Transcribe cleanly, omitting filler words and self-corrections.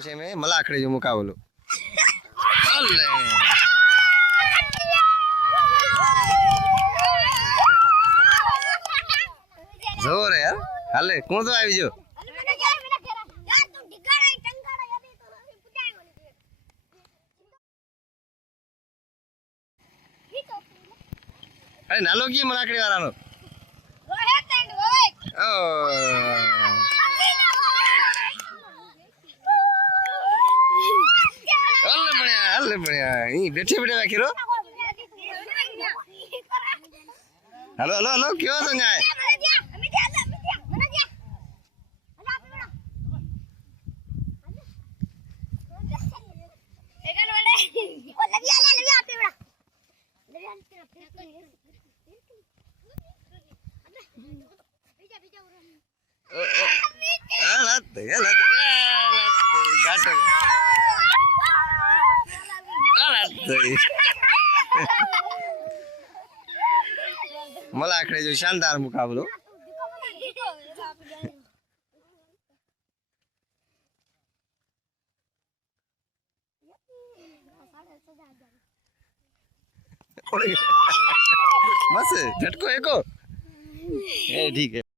પછી મેં મલાખડી જો મુકાવલો જોર યાર હાલે કોણ તો આવી જો અરે નાલો કી મલાખડી વાળાનો હાલે બણ્યા અહીં બેઠે બેઠે રાખી રો हेलो हेलो हेलो क्यों तो जाए मलाखड़ी जो शानदार मुकाबलो बस झटको एको ठीक है।